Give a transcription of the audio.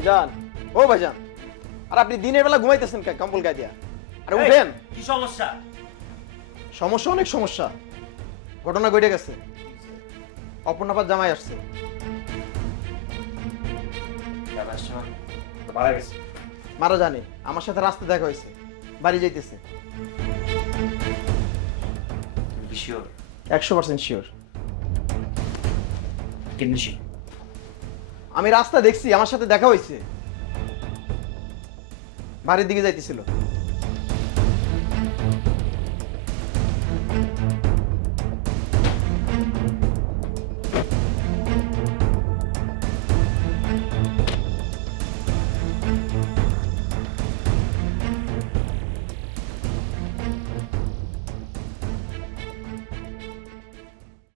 ভাইজান, ও ভাইজান, আর আপনি দিনের বেলা ঘুমাইতেছেন কম্বল গায়ে দিয়া? আরে উঠেন। কি সমস্যা? সমস্যা, অনেক সমস্যা। ঘটনা ঘটে গেছে, অপর্ণাপার জামাই আসছে। মারা গেছে? মারা জানি, আমার সাথে রাস্তা দেখা হয়েছে, বাড়ি যাইতেছে। শিওর? 100% শিওর। কেমনি? আমি রাস্তা দেখছি, আমার সাথে দেখা হয়েছে, বাড়ির দিকে যাইতেছিল।